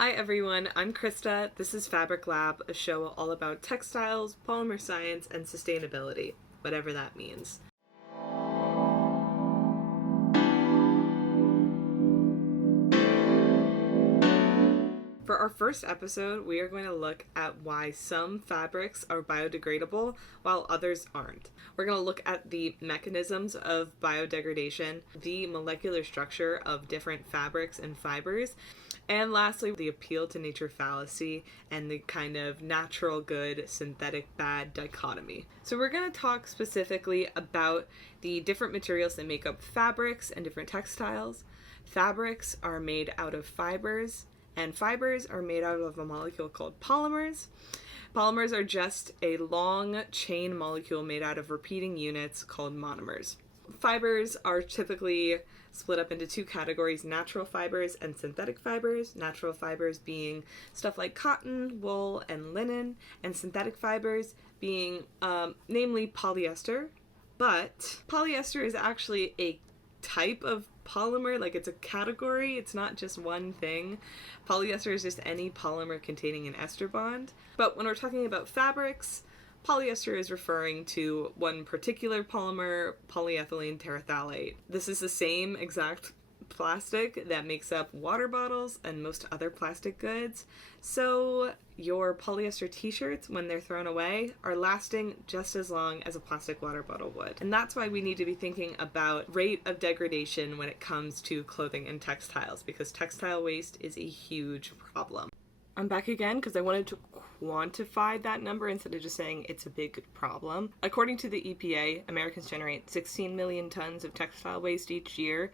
Hi everyone, I'm Krista. This is Fabric Lab, a show all about textiles, polymer science, and sustainability, whatever that means. For our first episode, we are going to look at why some fabrics are biodegradable while others aren't. We're going to look at the mechanisms of biodegradation, the molecular structure of different fabrics and fibers, and lastly, the appeal to nature fallacy and the kind of natural good, synthetic bad dichotomy. So we're going to talk specifically about the different materials that make up fabrics and different textiles. Fabrics are made out of fibers, and fibers are made out of a molecule called polymers. Polymers are just a long chain molecule made out of repeating units called monomers. Fibers are typically split up into two categories, natural fibers and synthetic fibers. Natural fibers being stuff like cotton, wool, and linen, and synthetic fibers being namely polyester. But polyester is actually a type of polymer, like it's a category, it's not just one thing. Polyester is just any polymer containing an ester bond. But when we're talking about fabrics, polyester is referring to one particular polymer, polyethylene terephthalate. This is the same exact plastic that makes up water bottles and most other plastic goods. So your polyester t-shirts, when they're thrown away, are lasting just as long as a plastic water bottle would. And that's why we need to be thinking about rate of degradation when it comes to clothing and textiles, because textile waste is a huge problem. I'm back again because I wanted to quantify that number instead of just saying it's a big problem. According to the EPA, Americans generate 16 million tons of textile waste each year,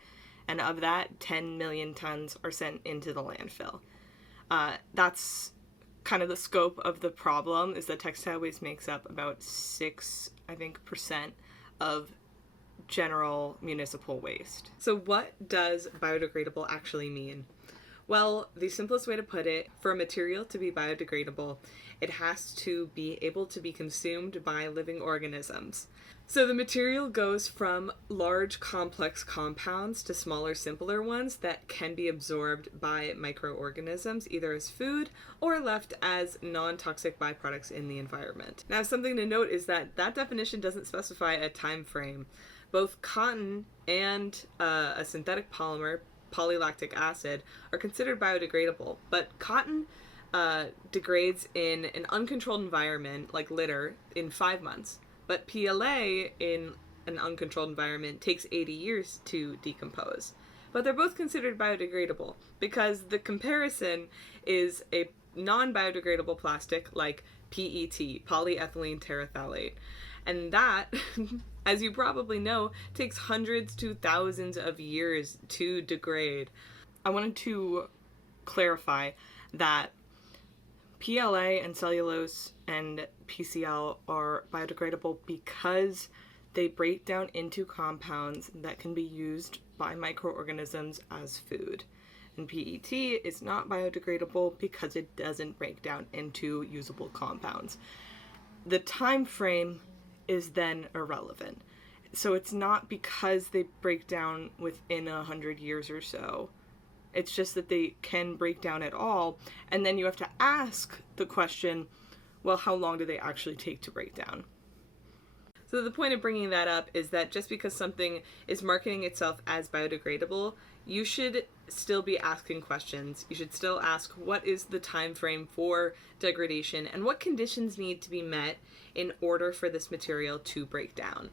and of that, 10 million tons are sent into the landfill. That's kind of the scope of the problem, is that textile waste makes up about 6% of general municipal waste. So what does biodegradable actually mean? Well, the simplest way to put it, for a material to be biodegradable, it has to be able to be consumed by living organisms. So the material goes from large complex compounds to smaller, simpler ones that can be absorbed by microorganisms, either as food or left as non-toxic byproducts in the environment. Now, something to note is that that definition doesn't specify a time frame. Both cotton and a synthetic polymer, polylactic acid, are considered biodegradable, but cotton degrades in an uncontrolled environment like litter in 5 months. But PLA in an uncontrolled environment takes 80 years to decompose. But they're both considered biodegradable because the comparison is a non-biodegradable plastic like PET, polyethylene terephthalate. And that, as you probably know, takes hundreds to thousands of years to degrade. I wanted to clarify that PLA and cellulose and PCL are biodegradable because they break down into compounds that can be used by microorganisms as food. And PET is not biodegradable because it doesn't break down into usable compounds. The time frame is then irrelevant. So it's not because they break down within 100 years or so. It's just that they can break down at all. And then you have to ask the question, well, how long do they actually take to break down? So the point of bringing that up is that just because something is marketing itself as biodegradable, you should still be asking questions. You should still ask, what is the time frame for degradation and what conditions need to be met in order for this material to break down?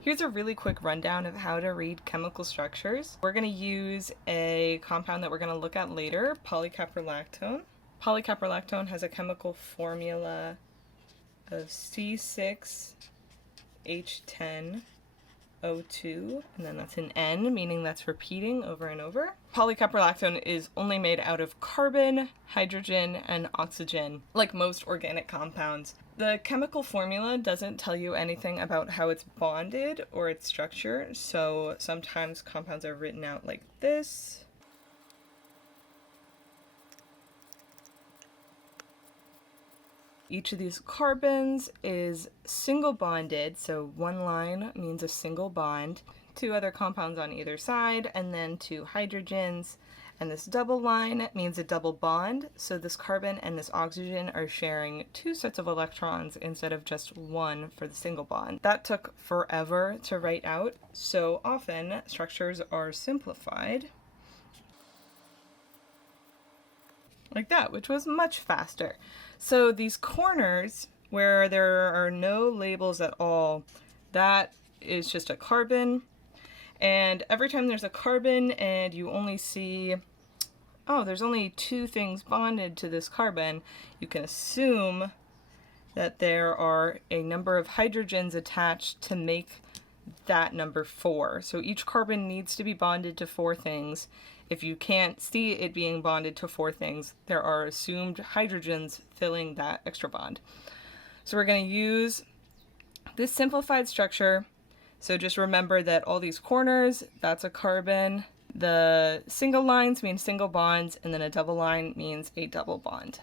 Here's a really quick rundown of how to read chemical structures. We're going to use a compound that we're going to look at later, polycaprolactone. Polycaprolactone has a chemical formula of C6H10O2, and then that's an N, meaning that's repeating over and over. Polycaprolactone is only made out of carbon, hydrogen, and oxygen, like most organic compounds. The chemical formula doesn't tell you anything about how it's bonded or its structure, so sometimes compounds are written out like this. Each of these carbons is single bonded, so one line means a single bond, two other compounds on either side, and then two hydrogens. And this double line means a double bond, so this carbon and this oxygen are sharing two sets of electrons instead of just one for the single bond. That took forever to write out, so often structures are simplified like that, which was much faster. So these corners where there are no labels at all, that is just a carbon. And every time there's a carbon and you only see, oh, there's only two things bonded to this carbon, you can assume that there are a number of hydrogens attached to make that number 4. So each carbon needs to be bonded to 4 things. If you can't see it being bonded to 4 things, there are assumed hydrogens filling that extra bond. So we're going to use this simplified structure. So just remember that all these corners, that's a carbon. The single lines mean single bonds, and then a double line means a double bond.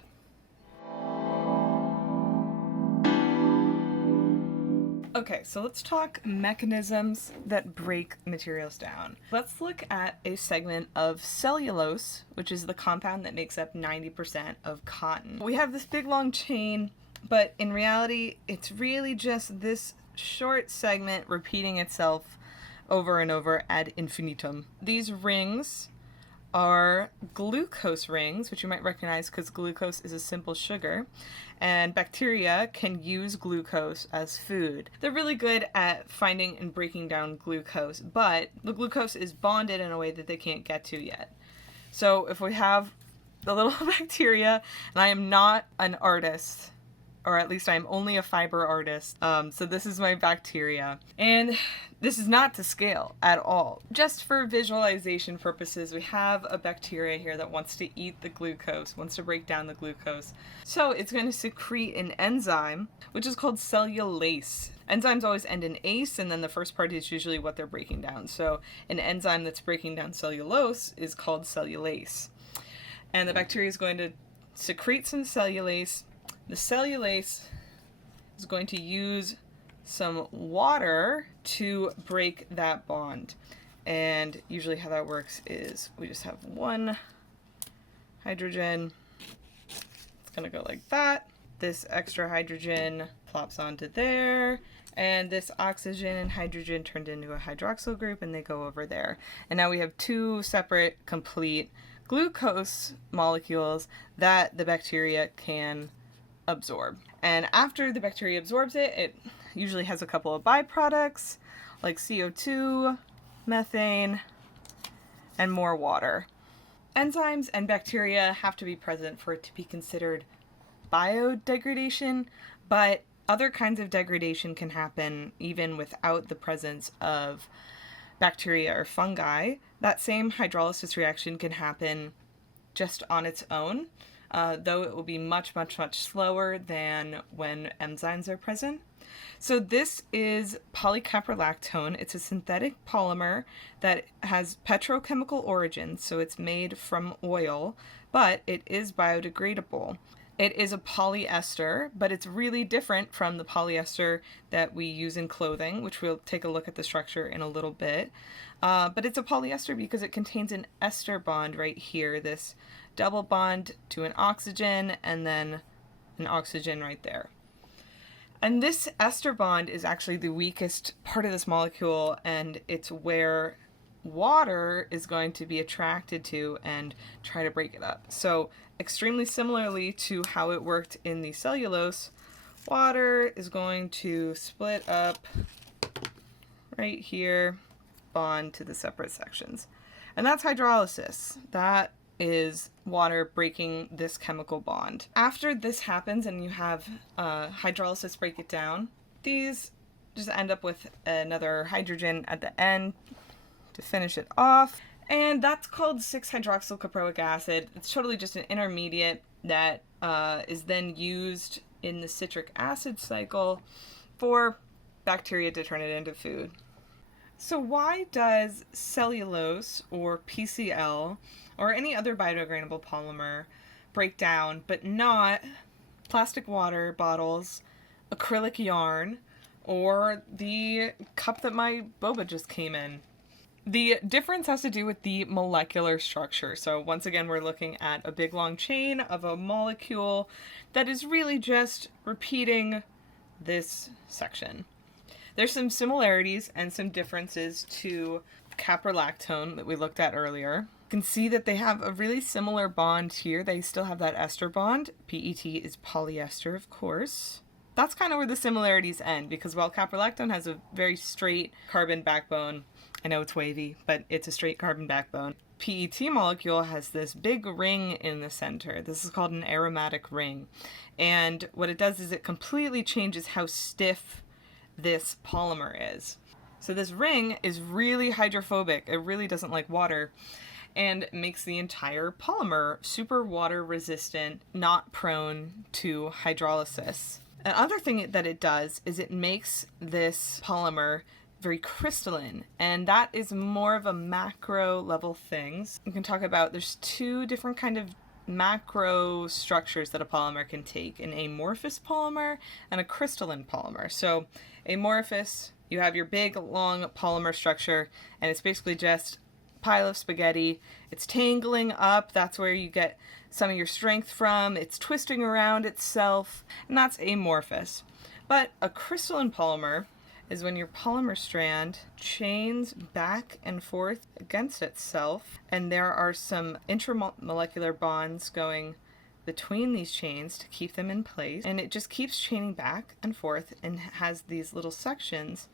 Okay, so let's talk mechanisms that break materials down. Let's look at a segment of cellulose, which is the compound that makes up 90% of cotton. We have this big long chain, but in reality, it's really just this short segment repeating itself over and over ad infinitum. These rings are glucose rings, which you might recognize because glucose is a simple sugar, and bacteria can use glucose as food. They're really good at finding and breaking down glucose, but the glucose is bonded in a way that they can't get to yet. So if we have the little bacteria, and I am not an artist, or at least I'm only a fiber artist. So this is my bacteria. And this is not to scale at all. Just for visualization purposes, we have a bacteria here that wants to eat the glucose, wants to break down the glucose. So it's going to secrete an enzyme, which is called cellulase. Enzymes always end in ase, and then the first part is usually what they're breaking down. So an enzyme that's breaking down cellulose is called cellulase. And the bacteria is going to secrete some cellulase. The cellulase is going to use some water to break that bond. And usually how that works is we just have one hydrogen. It's going to go like that. This extra hydrogen plops onto there. And this oxygen and hydrogen turned into a hydroxyl group, and they go over there. And now we have two separate, complete glucose molecules that the bacteria can absorb. And after the bacteria absorbs it, it usually has a couple of byproducts like CO2, methane, and more water. Enzymes and bacteria have to be present for it to be considered biodegradation, but other kinds of degradation can happen even without the presence of bacteria or fungi. That same hydrolysis reaction can happen just on its own, though it will be much slower than when enzymes are present. So this is polycaprolactone. It's a synthetic polymer that has petrochemical origins, so it's made from oil, but it is biodegradable. It is a polyester, but it's really different from the polyester that we use in clothing, which we'll take a look at the structure in a little bit. But it's a polyester because it contains an ester bond right here, this double bond to an oxygen and then an oxygen right there. And this ester bond is actually the weakest part of this molecule, and it's where water is going to be attracted to and try to break it up. So extremely similarly to how it worked in the cellulose, water is going to split up right here, bond to the separate sections. And that's hydrolysis. That is water breaking this chemical bond. After this happens and you have hydrolysis break it down, these just end up with another hydrogen at the end to finish it off. And that's called 6-hydroxyl-caproic acid. It's totally just an intermediate that is then used in the citric acid cycle for bacteria to turn it into food. So why does cellulose, or PCl, or any other biodegradable polymer break down, but not plastic water bottles, acrylic yarn, or the cup that my boba just came in? The difference has to do with the molecular structure. So once again, we're looking at a big long chain of a molecule that is really just repeating this section. There's some similarities and some differences to caprolactone that we looked at earlier. You can see that they have a really similar bond here. They still have that ester bond. PET is polyester, of course. That's kind of where the similarities end, because while caprolactone has a very straight carbon backbone, I know it's wavy, but it's a straight carbon backbone. PET molecule has this big ring in the center. This is called an aromatic ring. And what it does is it completely changes how stiff this polymer is. So this ring is really hydrophobic. It really doesn't like water, and makes the entire polymer super water resistant, not prone to hydrolysis. Another thing that it does is it makes this polymer very crystalline, and that is more of a macro level things. You can talk about, there's two different kind of macro structures that a polymer can take, an amorphous polymer and a crystalline polymer. So amorphous, you have your big long polymer structure, and it's basically just pile of spaghetti. It's tangling up, that's where you get some of your strength from. It's twisting around itself, and that's amorphous. But a crystalline polymer is when your polymer strand chains back and forth against itself, and there are some intramolecular bonds going between these chains to keep them in place, and it just keeps chaining back and forth and has these little sections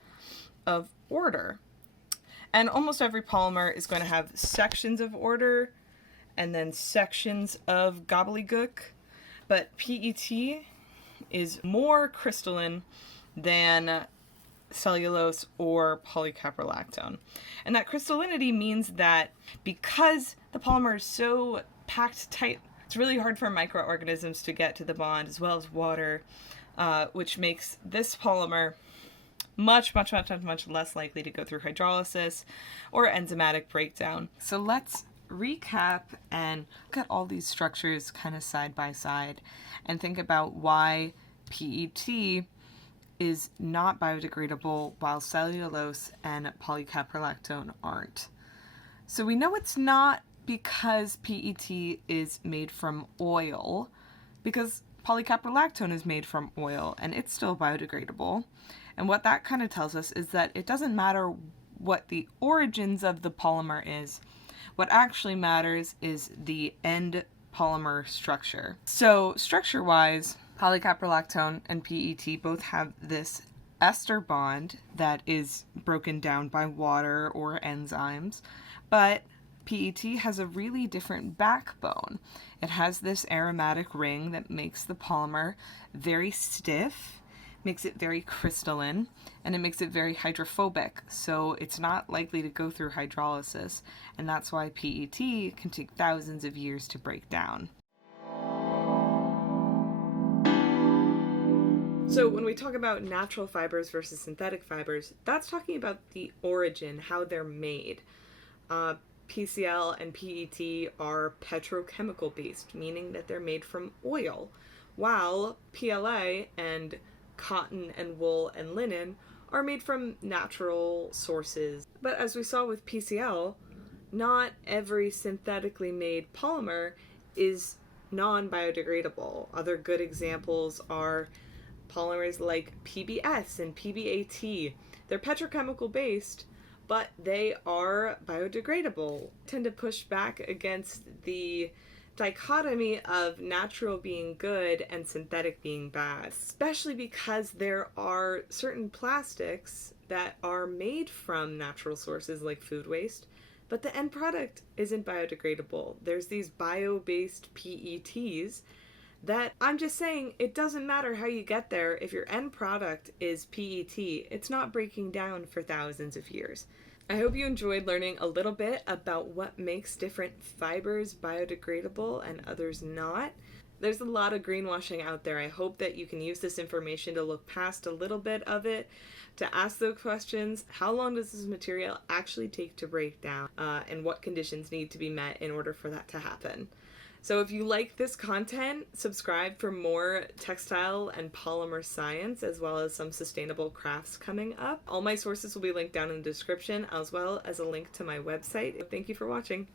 of order. And almost every polymer is going to have sections of order and then sections of gobbledygook, but PET is more crystalline than cellulose or polycaprolactone. And that crystallinity means that because the polymer is so packed tight, it's really hard for microorganisms to get to the bond, as well as water, which makes this polymer much less likely to go through hydrolysis or enzymatic breakdown. So let's recap and look at all these structures kind of side by side and think about why PET is not biodegradable while cellulose and polycaprolactone aren't. So we know it's not because PET is made from oil, because polycaprolactone is made from oil and it's still biodegradable. And what that kind of tells us is that it doesn't matter what the origins of the polymer is. What actually matters is the end polymer structure. So structure-wise, polycaprolactone and PET both have this ester bond that is broken down by water or enzymes, but PET has a really different backbone. It has this aromatic ring that makes the polymer very stiff, makes it very crystalline, and it makes it very hydrophobic, so it's not likely to go through hydrolysis, and that's why PET can take thousands of years to break down. So when we talk about natural fibers versus synthetic fibers, that's talking about the origin, how they're made. PCL and PET are petrochemical based, meaning that they're made from oil, while PLA and cotton and wool and linen are made from natural sources. But as we saw with PCL, not every synthetically made polymer is non-biodegradable. Other good examples are polymers like PBS and PBAT. They're petrochemical based, but they are biodegradable. Tend to push back against the dichotomy of natural being good and synthetic being bad, especially because there are certain plastics that are made from natural sources like food waste, but the end product isn't biodegradable. There's these bio-based PETs that, I'm just saying, it doesn't matter how you get there. If your end product is PET, it's not breaking down for thousands of years. I hope you enjoyed learning a little bit about what makes different fibers biodegradable and others not. There's a lot of greenwashing out there. I hope that you can use this information to look past a little bit of it, to ask those questions. How long does this material actually take to break down? And what conditions need to be met in order for that to happen? So if you like this content, subscribe for more textile and polymer science, as well as some sustainable crafts coming up. All my sources will be linked down in the description, as well as a link to my website. Thank you for watching.